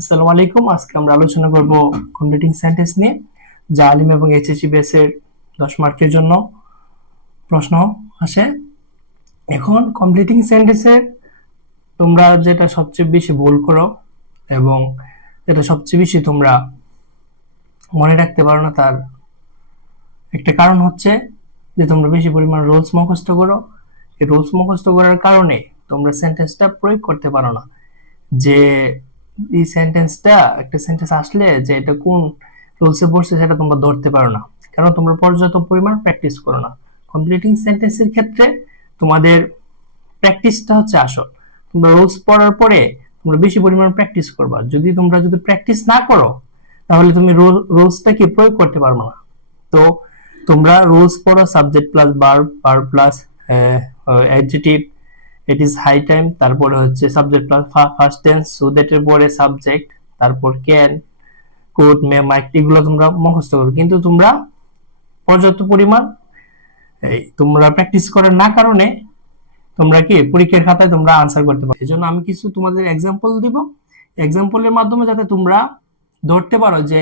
আসসালামু আলাইকুম। আজকে আমরা আলোচনা করব কমপ্লিটিং সেন্টেন্স নিয়ে, যা আলিম এবং এইচএসসি বেস এর 10 মার্কের জন্য প্রশ্ন আসে। এখন কমপ্লিটিং সেন্টেন্সের তোমরা যেটা সবচেয়ে বেশি ভুল করো এবং যেটা সবচেয়ে বেশি তোমরা মনে রাখতে পারো না, তার একটা কারণ হচ্ছে যে তোমরা বেশি পরিমাণ রুলস মুখস্থ করো। এই রুলস মুখস্থ করার কারণে তোমরা সেন্টেন্সটা প্রয়োগ করতে পারো না। যে এই সেন্টেন্সটা, একটা সেন্টেন্স আসলে যে এটা কোন রুলসে পড়ছে সেটা তোমরা ধরতে পারো না, কারণ তোমরা পর্যাপ্ত পরিমাণ প্র্যাকটিস করো না। কমপ্লিটিং সেন্টেন্সের ক্ষেত্রে তোমাদের প্র্যাকটিসটা হচ্ছে আসল। তোমরা রুলস পড়ার পরে তোমরা বেশি পরিমাণ প্র্যাকটিস করবা। যদি প্র্যাকটিস না করো, তাহলে তুমি রুলসটাকে প্রয়োগ করতে পারবে না। তো তোমরা রুলস পড়ো, subject plus verb, verb plus adjective, it is high time, তারপরে হচ্ছে subject plus first tense, so that এর পরে সাবজেক্ট, তারপর ক্যান, কুড, মে, মাইট, এগুলো তোমরা মুখস্থ করো। কিন্তু তোমরা পর্যাপ্ত পরিমাণ তোমরা প্র্যাকটিস করার না কারণে তোমরা কি পরীক্ষার খাতায় তোমরা আনসার করতে পারো। এজন্য আমি কিছু তোমাদের এক্সাম্পল দিব, এক্সাম্পলের মাধ্যমে যাতে তোমরা ধরতে পারো যে,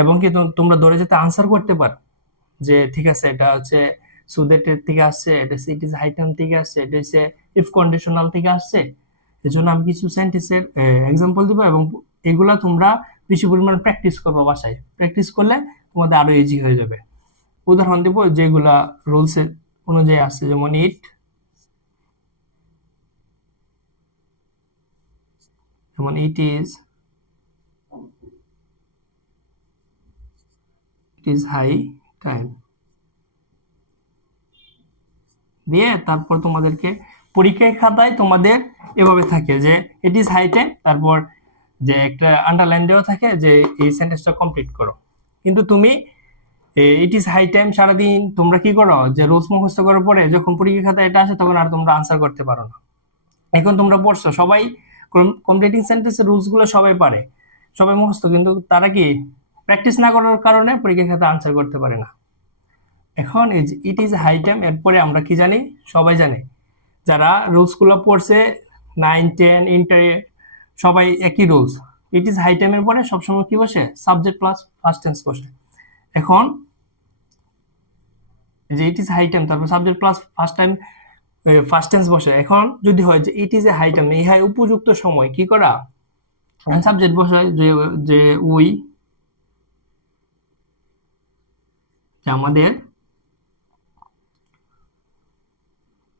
এবং কি তোমরা ধরে যাতে আনসার করতে পারো যে ঠিক আছে, এটা হচ্ছে সুদেটের থেকে আসছে, এটা ইট ইজ হাইটাম থেকে আসছে, এটা হচ্ছে ইফ কন্ডিশনাল থেকে আসছে। এজন্য আমি কিছু সেন্টেন্সের এক্সাম্পল দিব এবং এগুলা তোমরা বেশি পরিমাণ প্র্যাকটিস করবো বাসায়। প্র্যাকটিস করলে তোমাদের আরো ইজি হয়ে যাবে। উদাহরণ দিব যেগুলা রুলস অনুযায়ী আসছে, যেমন ইট ইজ হাই টাইম দিয়ে তারপর তোমাদেরকে পরীক্ষার খাতায় তোমাদের এভাবে থাকে যে ইট ইজ হাই টাইম, তারপর যে একটা আন্ডারলাইন দেওয়া থাকে যে এই সেন্টেন্সটা কমপ্লিট করো। কিন্তু তুমি ইট ইজ হাই টাইম সারাদিন তোমরা কি করো যে রুলস মুখস্থ করার পরে যখন পরীক্ষার খাতায় এটা আসে তখন আর তোমরা আনসার করতে পারো না। এখন তোমরা পড়ছো সবাই, কমপ্লিটিং সেন্টেন্সের রুলস গুলো সবাই পারে, সবাই মুখস্থ, কিন্তু তারা কি প্র্যাকটিস না করার কারণে পরীক্ষার খাতায় আনসার করতে পারে না। এখন এই যে ইট ইজ হাই টাইম, এরপরে আমরা কি জানি, সবাই জানে যারা রুলস গুলো পড়ছে 9, 10 ইন্টারে, সবাই একই রুলস। ইট ইজ হাই টাইমের পরে সবসময় কি বসে, সাবজেক্ট প্লাস ফার্স্ট টেন্স বসে। এখন যে ইট ইজ হাই টাইম, তারপর সাবজেক্ট প্লাস ফার্স্ট টেন্স বসে। এখন যদি হয় যে it is a high time, ইহাই উপযুক্ত সময়, কি করা, সাবজেক্ট বসায় যে যে উই, যে আমাদের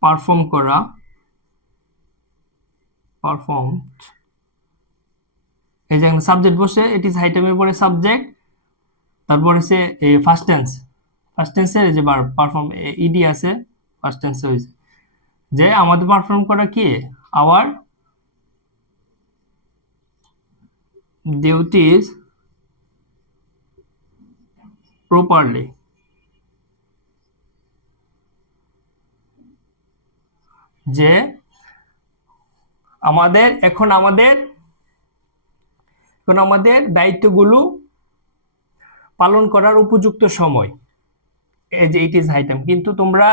পারফর্ম করা, পারফর্ম, এই যে সাবজেক্ট বসে, ইট ইজ হাই টাইমের পরে সাবজেক্ট, তারপর হচ্ছে এই ফার্স্ট টেন্স, ফার্স্ট টেন্সের যে বার পারফর্ম ইডি আছে, ফার্স্ট টেন্সে হয়েছে যে আমাদের পারফর্ম করা কি, আওয়ার ডিউটিস প্রপারলি। যে আমাদের দায়িত্বগুলো পালন করার উপযুক্ত সময়, এই যে ইট ইজ হাই টাইম। কিন্তু তোমরা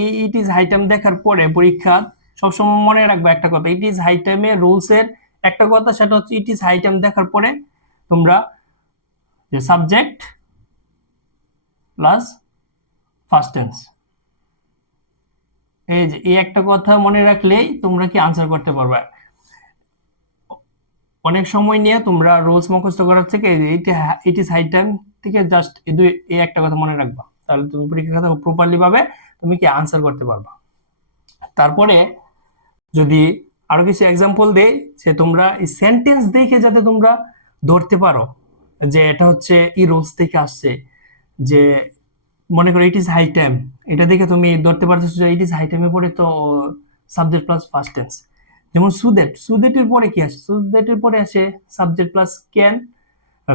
এই ইট ইজ হাই টাইম দেখার পরে পরীক্ষা সবসময় মনে রাখবে একটা কথা, ইট ইজ হাই টাইমে রুলস এর একটা কথা, সেটা হচ্ছে ইট ইজ হাই টাইম দেখার পরে তোমরা যে সাবজেক্ট প্লাস ফার্স্ট টেন্স, এই যে এই একটা কথা মনে রাখলেই তোমরা কি আনসার করতে পারবে। অনেক সময় নিয়ে তোমরা রুলস মুখস্থ করার থেকে ইট ইজ হাই টাইম থেকে জাস্ট এই একটা কথা মনে রাখবা, তাহলে তুমি পরীক্ষা খাতা প্রপারলি ভাবে তুমি কি আনসার করতে পারবা। তারপরে যদি আরো কিছু এক্সাম্পল দেই, যে তোমরা এই সেন্টেন্স দেখে যাতে তোমরা ধরতে পারো যে এটা হচ্ছে এই রুলস থেকে আসছে। যে মনে করো ইট ইজ হাই টাইম, এটা দেখে তুমি ধরতে পারতেছো যে ইট ইজ হাই টাইমে পরে তো সাবজেক্ট প্লাস ফার্স্ট টেন্স। যেমন সুদেটের পরে কি আসে, সুদেটের পরে আসে সাবজেক্ট প্লাস ক্যান,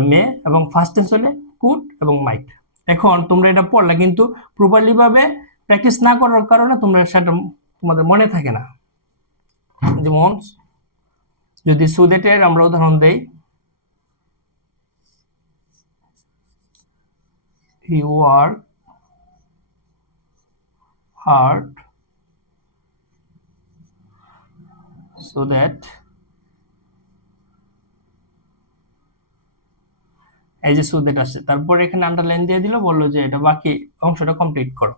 মে, এবং ফার্স্ট টেন্স হলে কুড এবং মাইট। এখন তোমরা এটা পড়লা, কিন্তু প্রপারলি ভাবে প্র্যাকটিস না করার কারণে তোমরা সেটা তোমাদের মনে থাকে না। যেমন যদি সুদেটের আমরা উদাহরণ দেই, he work hard so that এই যে সো দ্যাট আসছে, তারপর এখানে আন্ডারলাইন দিয়ে দিল, বললো যে এটা বাকি অংশটা কমপ্লিট করো।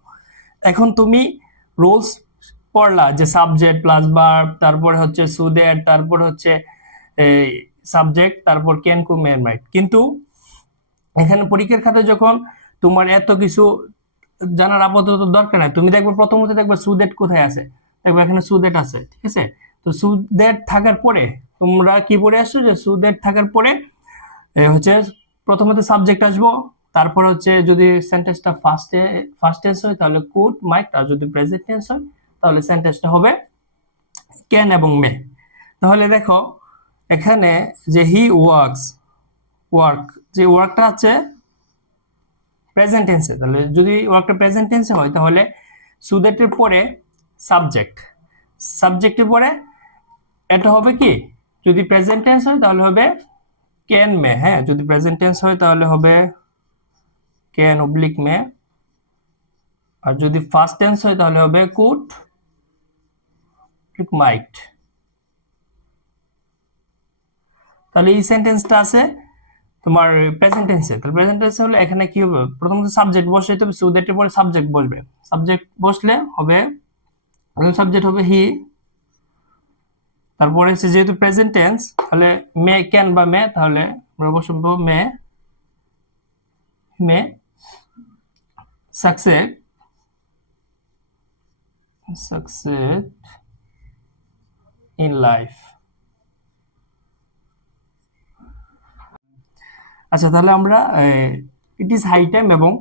এখন তুমি রুলস পড়লা যে সাবজেক্ট প্লাস ভার্ব, তারপরে হচ্ছে সো দ্যাট, তারপর হচ্ছে এই সাবজেক্ট, তারপর ক্যান কু মে মাইট। কিন্তু এখানে পরীক্ষার খাতায় যখন তোমার এত কিছু জানার আপাতত দরকার নাই, তুমি দেখবে প্রথমত দেখবে সো দ্যাট কোথায় আছে, দেখবে এখানে সো দ্যাট আছে, ঠিক আছে। তো সো দ্যাট থাকার পরে তোমরা কি পড়ে আসছো, যে সো দ্যাট থাকার পরে হচ্ছে প্রথমত সাবজেক্ট আসবো, তারপর হচ্ছে যদি সেন্টেন্সটা ফার্স্ট টেন্স হয় তাহলে কুড মাইট, আর যদি প্রেজেন্ট টেন্স হয় তাহলে সেন্টেন্সটা হবে ক্যান এবং মে। তাহলে দেখো এখানে যে হি ওয়ার্ক, যে ওয়ার্কটা আছে প্রেজেন্ট টেন্সে, তাহলে যদি ওয়ার্কটা প্রেজেন্ট টেন্সে হয় তাহলে সো দ্যাটের পরে সাবজেক্টের পরে এটা হবে কি, যদি প্রেজেন্ট টেন্স হয় তাহলে হবে ক্যান মে, হ্যাঁ যদি প্রেজেন্ট টেন্স হয় তাহলে হবে ক্যান অবলিক মে, আর যদি ফার্স্ট টেন্স হয় তাহলে হবে কুড মাইট। তাহলে এই সেন্টেন্সটা আছে তোমার প্রেজেন্ট টেন্সে, তাহলে প্রেজেন্ট টেন্সে হলে এখানে কি হবে, প্রথমত সাবজেক্ট বসে, তবে সো দ্যাটের পরে সাবজেক্ট বসবে, সাবজেক্ট বসলে হবে সাবজেক্ট হবে হি, তারপরে হচ্ছে যেহেতু প্রেজেন্ট টেন্স তাহলে মে ক্যান বা মে, তাহলে আমরা বসাবো মে সাকসেস ইন লাইফ। আচ্ছা, তাহলে আমরা ইট ইজ হাই টাইম এবং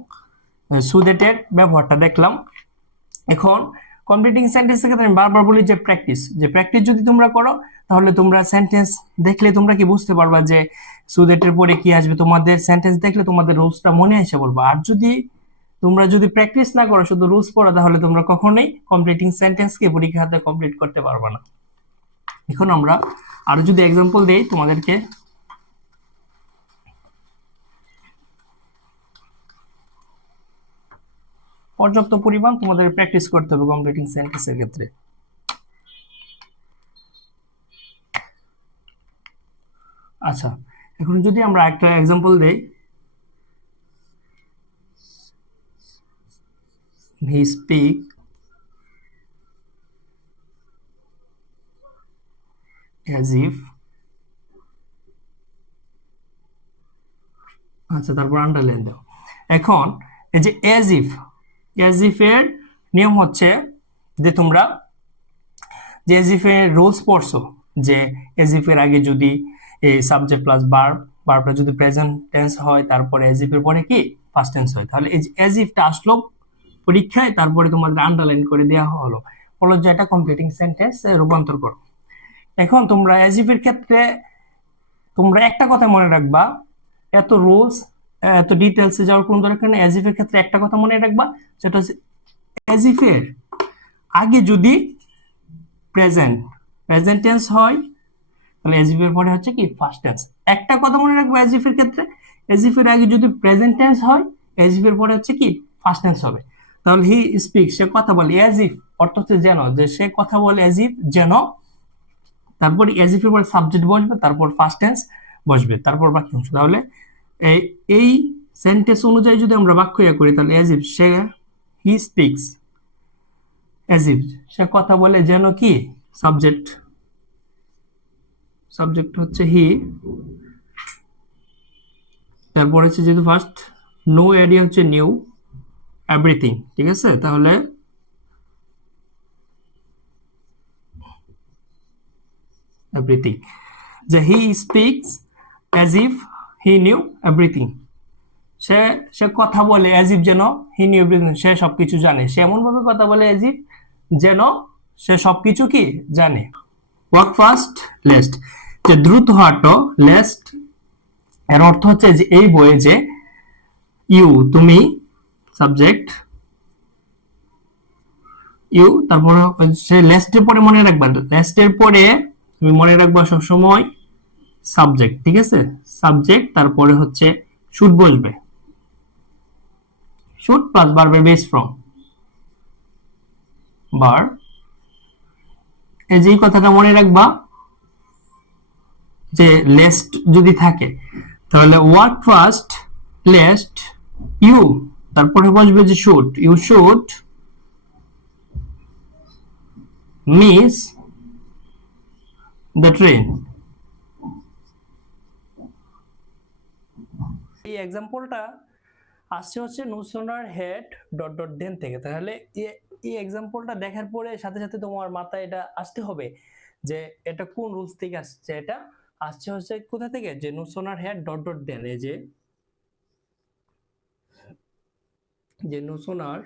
সো দ্যাটের ব্যবহারটা দেখলাম। এখন কমপ্লিটিং সেন্টেন্সের ক্ষেত্রে আমি বারবার বলি যে প্র্যাকটিস যদি তোমরা করো তাহলে তোমরা সেন্টেন্স দেখলে তোমরা কি বুঝতে পারবা যে সো দ্যাটের পরে কি আসবে, তোমাদের সেন্টেন্স দেখলে তোমাদের রুলসটা মনে এসে পড়বে। আর তোমরা যদি প্র্যাকটিস না করো, শুধু রুলস পড়ো, তাহলে তোমরা কখনোই কমপ্লিটিং সেন্টেন্সকে পরীক্ষাতে কমপ্লিট করতে পারবে না। এখন আমরা আরো যদি এক্সাম্পল দেই তোমাদেরকে, পর্যাপ্ত পরিমাণ তোমাদের প্র্যাকটিস করতে হবে কমপ্লিটিং সেন্টেন্সের ক্ষেত্রে। আচ্ছা, এখন যদি আমরা একটা এক্সাম্পল দেই, হি স্পিক as if, আচ্ছা তারপর আন্ডারলাইন দাও। এখন এই যে as if এর নিয়ম হচ্ছে যে তোমরা যে as if এর রুলস পড়ছো, যে as if এর আগে যদি এই সাবজেক্ট প্লাস ভার্বটা যদি প্রেজেন্ট টেন্স হয়, তারপরে as if এর পরে কি ফার্স্ট টেন্স হয়, তাহলে এই as if টা আসলো পরীক্ষায়, তারপরে তোমাদের আন্ডারলাইন করে দেওয়া হলো, বলো যে এটা কমপ্লিটিং সেন্টেন্স রূপান্তর করো। এখন তোমরা as if এর ক্ষেত্রে তোমরা একটা কথা মনে রাখবা, এত রুলস এত ডিটেলসে যাওয়ার কোনো দরকার নেই। as if এর ক্ষেত্রে একটা কথা মনে রাখবা, সেটা হচ্ছে as if এর আগে যদি প্রেজেন্ট টেন্স হয় তাহলে as if এর পরে হচ্ছে কি ফার্স্ট টেন্স। একটা কথা মনে রাখবো as if এর ক্ষেত্রে, as if এর আগে যদি প্রেজেন্ট টেন্স হয় as if এর পরে হচ্ছে কি ফার্স্ট টেন্স হবে। তাহলে হি স্পিক, সে কথা বলে, as if অর্থ হচ্ছে যেন, যে সে কথা বলে as if যেন, তারপর as if এর পরে সাবজেক্ট বসবে, তারপর ফার্স্ট টেন্স বসবে, তারপর বাকি অংশ। তাহলে এই সেন্টেন্স অনুযায়ী যদি আমরা বাক্য করি তাহলে as if say, he speaks as if সে কথা বলে যেন কি সাবজেক্ট হচ্ছে হি, তারপর হচ্ছে যেহেতু ফার্স্ট নো আইডিয়া হচ্ছে নিউ এভরিথিং, ঠিক আছে। তাহলে এভরিথিং, যে he speaks as if he knew everything, সে কথা বলে as if যেন he knew everything, সে সবকিছু জানে, সে এমন ভাবে কথা বলে as if যেন সে সবকিছু কি জানে। ওয়ার্ক ফাস্ট লেস্ট, যে দ্রুত হাঁটো, লেস্ট এর অর্থ হচ্ছে যে এই বইয়ে যে ইউ তুমি সাবজেক্ট ইউ, তারপর সে লেস্টের পরে মনে রাখবা, লেস্টের পরে তুমি মনে রাখবা সবসময় সাবজেক্ট, ঠিক আছে, সাবজেক্ট, তারপরে হচ্ছে শুড বসবে, শুড প্লাস ভার্বের বেস ফর্ম ভার্ব। এই যে কথাটা মনে রাখবা যে লেস্ট যদি থাকে তাহলে ওয়ার্ক ফার্স্ট লেস্ট ইউ, তারপরে বসবে যে should, you should miss the train. এই এক্সাম্পলটা আসছে হচ্ছে no sooner head dot dot দেন থেকে। তাহলে এই এক্সাম্পলটা দেখার পরে সাথে সাথে তোমার মাথায় এটা আসতে হবে যে এটা কোন রুলস থেকে আসছে। এটা আসছে হচ্ছে কোথা থেকে, যে no sooner head dot dot দেন, এই যে no sooner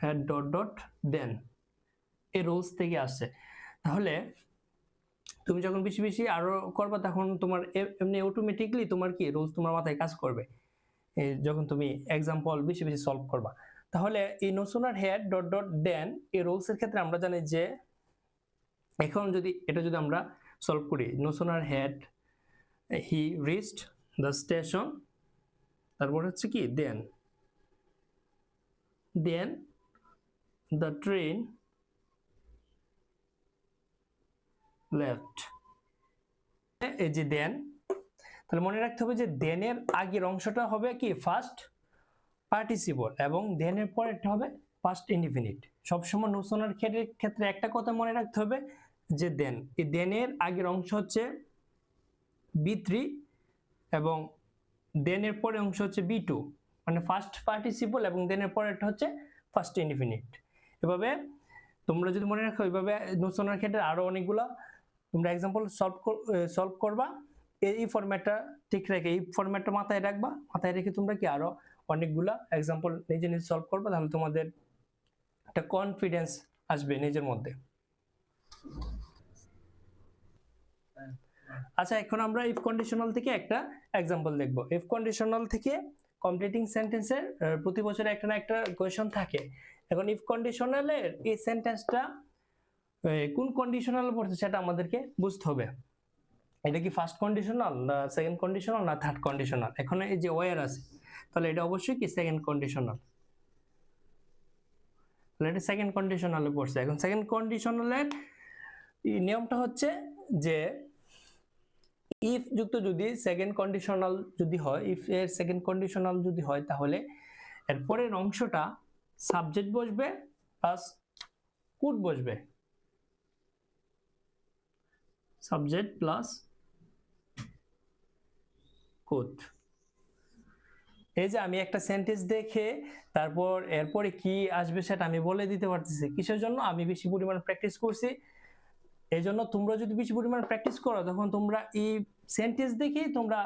head dot dot দেন এই রুলস থেকে আসছে। তাহলে তুমি যখন বেশি বেশি আরো করবা তখন তোমার এমনি অটোমেটিকলি তোমার কি রুলস তোমার মাথায় কাজ করবে যখন তুমি এক্সাম্পল বেশি বেশি সলভ করবা। তাহলে এই no sooner head dot dot দেন এই রুলস এর ক্ষেত্রে আমরা জানি যে এখন যদি এটা যদি আমরা সলভ করি, no sooner had he reached the station, তারপর হচ্ছে কি দেন দ্য ট্রেন লেফট, এই যে দেন। তাহলে মনে রাখতে হবে যে দেনের আগের অংশটা হবে কি ফার্স্ট পার্টিসিপল এবং দেনের পরেরটা হবে ফার্স্ট ইনডিফিনিট। সবসময় নো সোনার ক্ষেত্রে একটা কথা মনে রাখতে হবে যে দেন, এই দেনের আগের অংশ হচ্ছে B3 এবং দেনের পরের অংশ হচ্ছে B2, মানে ফার্স্ট পার্টিসিপল এবং দেনের পরেরটা হচ্ছে ফার্স্ট ইনডিফিনিট। এভাবে তোমরা যদি মনে রাখো, এইভাবে নো সোনার ক্ষেত্রে আরো অনেকগুলো তোমরা এক্সাম্পল সলভ করবা। এই ফরম্যাটটা ঠিক রেখে, এই ফরম্যাটটা মাথায় রাখবা, মাথায় রেখে তোমরা কি আরো অনেকগুলা এক্সাম্পল নিজে নিজে সলভ করবা, তাহলে তোমাদের একটা কনফিডেন্স আসবে নিজের মধ্যে। আচ্ছা, এখন আমরা ইফ কন্ডিশনাল থেকে একটা এক্সাম্পল দেখব। ইফ কন্ডিশনাল থেকে কমপ্লিটিং সেন্টেন্সের প্রতি বছরে একটা না একটা কোয়েশ্চন থাকে। এখন ইফ কন্ডিশনালের এই সেন্টেন্সটা কোন কন্ডিশনাল পড়ছে সেটা আমাদেরকে বুঝতে হবে। এটা কি ফার্স্ট কন্ডিশনাল না সেকেন্ড কন্ডিশনাল না থার্ড কন্ডিশনাল। এখন এই যে ওয়্যার আছে, তাহলে এটা অবশ্যই কি সেকেন্ড কন্ডিশনাল, তাহলে এটা সেকেন্ড কন্ডিশনালে পড়ছে। এখন সেকেন্ড কন্ডিশনালের নিয়মটা হচ্ছে যে ইফ যুক্ত যদি সেকেন্ড কন্ডিশনাল যদি হয়, ইফ এর সেকেন্ড কন্ডিশনাল যদি হয়, তাহলে এর পরের অংশটা সাবজেক্ট বসবে প্লাস কুড বসবে, সাবজেক্ট প্লাস কুড। এই যে আমি একটা সেন্টেন্স দেখে তারপর এরপরে কি আসবে সেটা আমি বলে দিতে পারতেছি। কিসের জন্য? আমি বেশি পরিমাণ প্র্যাকটিস করছি। এই জন্য তোমরা যদি বেশি পরিমাণ প্র্যাকটিস করো, তখন তোমরা এই সেন্টেন্স দেখেই তোমরা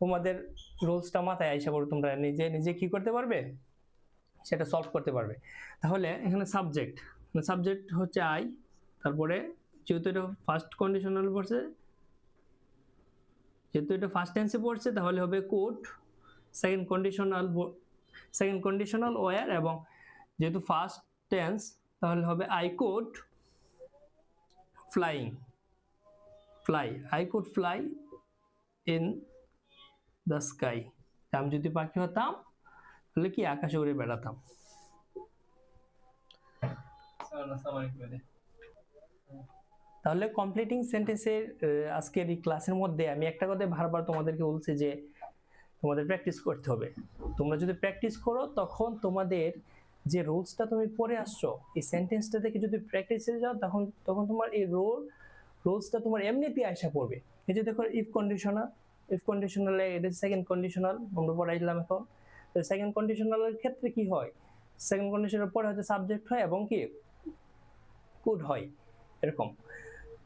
তোমাদের রুলসটা মাথায় আইসা পড়ে তোমরা নিজে নিজে কি করতে পারবে, সেটা সলভ করতে পারবে। তাহলে এখানে সাবজেক্ট হচ্ছে আই, তারপরে যেহেতু এটা ফার্স্ট কন্ডিশনাল পড়ছে, যেহেতু এটা ফার্স্ট টেন্সে পড়ছে, তাহলে হবে কুড, সেকেন্ড কন্ডিশনাল ওয়্যার, এবং যেহেতু ফার্স্ট টেন্স তাহলে হবে I could fly, I could fly in the sky. আমি যদি পাখি হতাম তাহলে কি আকাশে উড়ে বেড়াতাম। তাহলে কমপ্লিটিং সেন্টেন্সের আজকের এই ক্লাসের মধ্যে আমি একটা কথা বারবার তোমাদেরকে বলছি যে তোমাদের প্র্যাকটিস করতে হবে। তোমরা যদি প্র্যাকটিস করো, তখন তোমাদের যে রুলসটা তুমি পড়ে আসছো এই সেন্টেন্সটা থেকে যদি প্র্যাকটিসে যাও, তখন তোমার এই রুলসটা তোমার এমনিতেই আসা পড়বে। এই যে দেখো ইফ কন্ডিশনালে এটা সেকেন্ড কন্ডিশনাল আমরা পড়াইলাম। এখন সেকেন্ড কন্ডিশনালের ক্ষেত্রে কি হয়, সেকেন্ড কন্ডিশনের পরে হয়তো সাবজেক্ট হয় এবং কি কুড হয়, এরকম।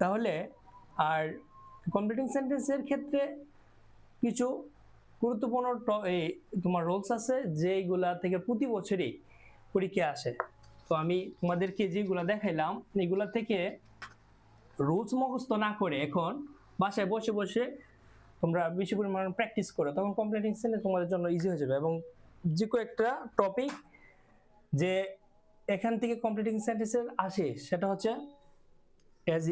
তাহলে আর কমপ্লিটিং সেন্টেন্সের ক্ষেত্রে কিছু গুরুত্বপূর্ণ তোমার রুলস আছে যেগুলা থেকে প্রতি বছরই পরীক্ষা আসে। তো আমি তোমাদেরকে যেগুলা দেখাইলাম এগুলা থেকে রুলস মুখস্থ না করে এখন বাসায় বসে বসে তোমরা বেশি পরিমাণ প্র্যাকটিস করো, তখন কমপ্লিটিং সেন্টেন্স তোমাদের জন্য ইজি হয়ে যাবে। এবং যে কোনো একটা টপিক যে এখান থেকে কমপ্লিটিং সেন্টেন্সের আসে সেটা হচ্ছে অ্যাজ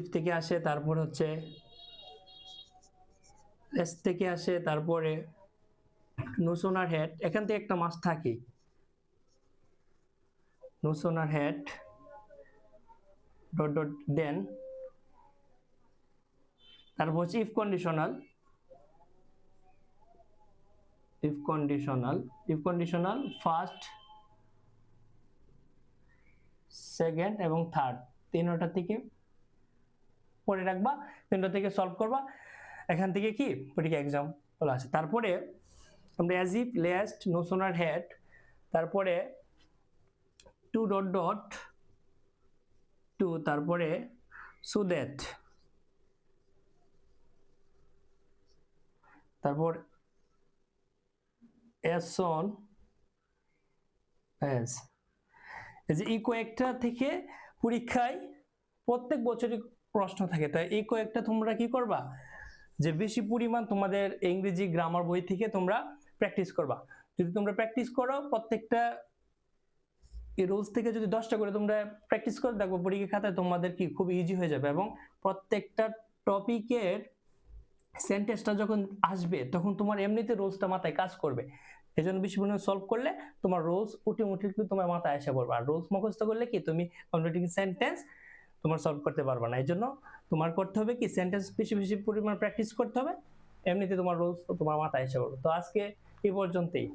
ইফ থেকে আসে, তারপর হচ্ছে লেস থেকে আসে, তারপরে নো সোনার হেড, এখান থেকে একটা মাস থাকে, no sooner head dot dot দেন, তারপর হচ্ছে ইফ কন্ডিশনাল, ফার্স্ট, সেকেন্ড এবং থার্ড, তিনটা থেকে পড়ে রাখবা, তিনটা থেকে সলভ করবা, এখান থেকে কি পরীক্ষা এক্সাম চলে আসে। তারপরে আমরা as if, lest, no sooner had, তারপরে টু ডট ডট টু, তারপরে সো দ্যাট, তারপর as soon as, এই যে এই কয়েকটা থেকে পরীক্ষায় প্রত্যেক বছরই প্রশ্ন থাকে। তাই এই কয়েকটা তোমরা কি করবা, যে বেশি পরিমাণ তোমাদের ইংরেজি গ্রামার বই থেকে তোমরা প্র্যাকটিস করবা। যদি তোমরা প্র্যাকটিস করো, প্রত্যেকটা এই রুলস থেকে যদি 10টা করে তোমরা প্র্যাকটিস করে দেখো, পরীক্ষা খাতায় তোমাদের কি খুব ইজি হয়ে যাবে, এবং প্রত্যেকটা টপিকের সেন্টেন্সটা যখন আসবে তখন তোমার এমনিতে রোলসটা মাথায় কাজ করবে। এই জন্য বেশি পরিমাণে সলভ করলে তোমার রোলস অটোমেটিকলি তোমার মাথায় এসে পড়বে। আর রোলস মুখস্থ করলে কি তুমি কমপ্লিটিং সেন্টেন্স তোমার সলভ করতে পারবে না। এই জন্য তোমার করতে হবে কি, সেন্টেন্স বেশি বেশি পরিমাণ প্র্যাকটিস করতে হবে, এমনিতে তোমার রোলস তোমার মাথায় এসে পড়বে। তো আজকে এই পর্যন্তই।